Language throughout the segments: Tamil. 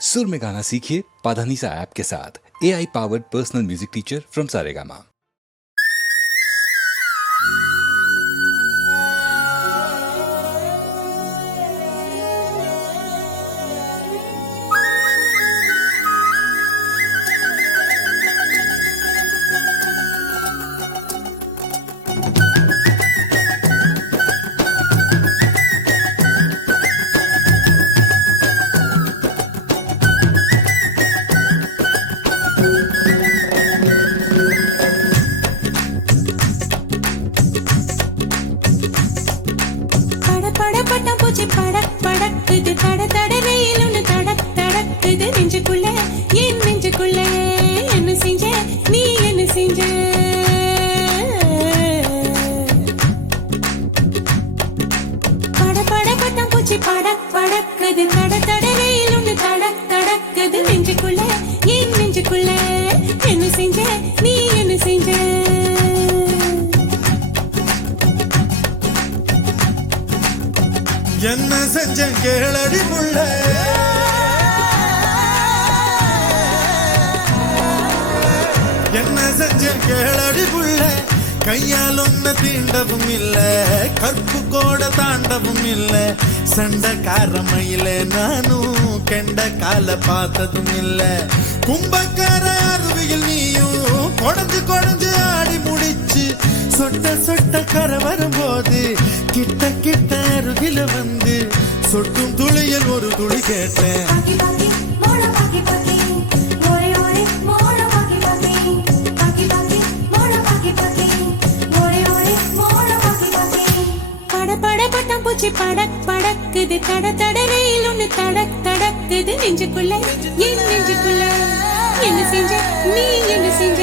सुर में गाना सीखिए पाधानीसा ऐप के साथ। AI powered personal music teacher from Saregama. என்ன செஞ்ச கேளடி புள்ள, என்ன செஞ்ச கேளடி புள்ள, கையால் ஒன்ன தீண்டவும் இல்ல, கற்பு கோட தாண்டவும் இல்ல, சண்டைக்காரமையில நானும் கெண்ட கால பார்த்ததும் இல்ல, கும்பக்கார அருவியில் நீயும் கொடஞ்சு கொடஞ்சு ஆடி முடிச்சு, சொட்ட சொட்ட கரை வரும்போது கிட்ட கிட்ட அருகில வந்து சொட்டும் துளியில் ஒரு துளி கேட்டேன். பூச்சி படக் படக்குது, தட தடரையில் ஒண்ணு தடக் தடக்குது நெஞ்சுக்குள்ள, என் நெஞ்சுக்குள்ள. என்ன செஞ்ச நீ, என்ன செஞ்ச?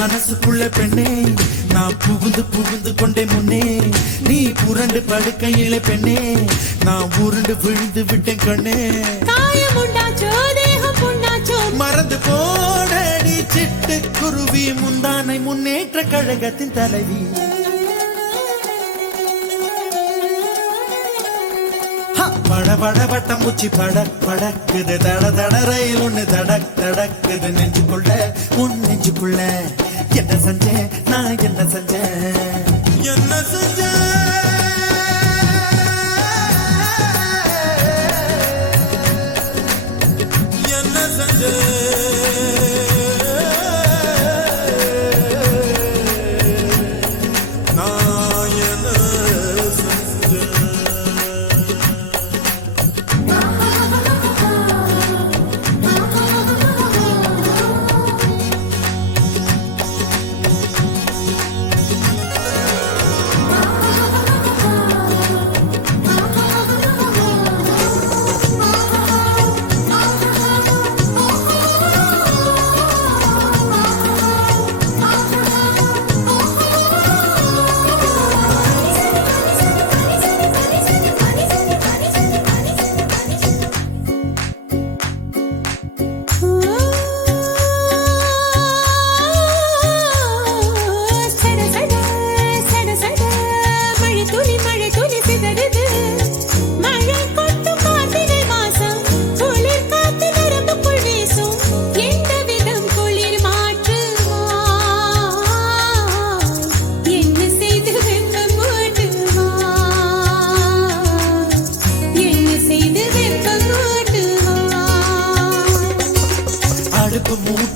மனசுக்குள்ள பெண்ணே நான் புகுந்து புகுந்து கொண்டே முன்னே, நீ புரண்டு படுக்கையில பெண்ணே நான் உருண்டு விழுந்து விட்டேன் கண்ணே. மறந்து போனடி சிட்டு குருவி, முந்தானை முன்னேற்ற கழகத்தின் தலைவி. பட பட வட்டம் பூச்சி படக் படக்குது, தட தட ரயில் ஒண்ணு தடக் தடக்குது நெஞ்சுக்குள்ள, உன் நெஞ்சுக்குள்ள. என்ன செஞ்சேன் நான், என்ன செஞ்சேன், என்ன செஞ்சேன், என்ன செஞ்சேன், நான் என்ன செஞ்சேன்.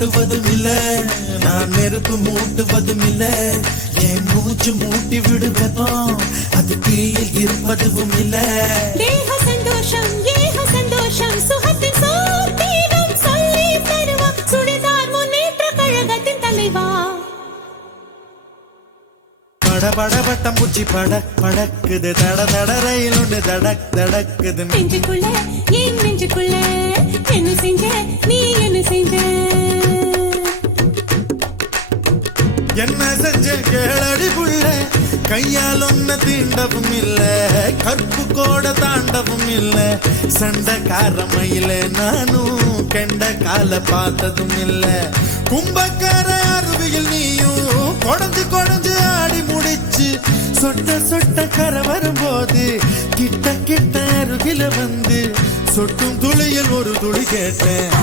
மூட்டுவதும் இல்ல, நான் நெருப்பு மூட்டுவதும் இல்ல, என் மூச்சு மூட்டி விடுவதும் அது தீயில் இருப்பதும் இல்ல. தேக சந்தோஷம் ஏக சந்தோஷம் சுகத்தின் சோதீனம் சொல்லி தருவா சுடிதார் முன்னேற்ற கழகத்தின் தலைவா. பட பட பட்டம் பூச்சி படக் படக்குது, தட தட ரயில் ஒன்று தடக் தடக்குது. நெஞ்சுக்குள்ள என் நெஞ்சுக்குள்ள என்ன செஞ்ச நீ என்ன செஞ்ச? என்ன செஞ்ச கேளடி புள்ள, கையால் ஒன்ன தீண்டவும் இல்ல, கற்பு கோட தாண்டவும் இல்ல, சண்டைக்காரமையில நானும் கெண்ட கால பார்த்ததும் இல்ல. கும்பக்கார அருவியில் நீயும் கொடஞ்சு கொடஞ்சு ஆடி முடிச்சு, சொட்ட சொட்ட கரை வரும்போது கிட்ட கிட்ட அருகில வந்து சொட்டும் துளியில் ஒரு துளி கேட்டேன்.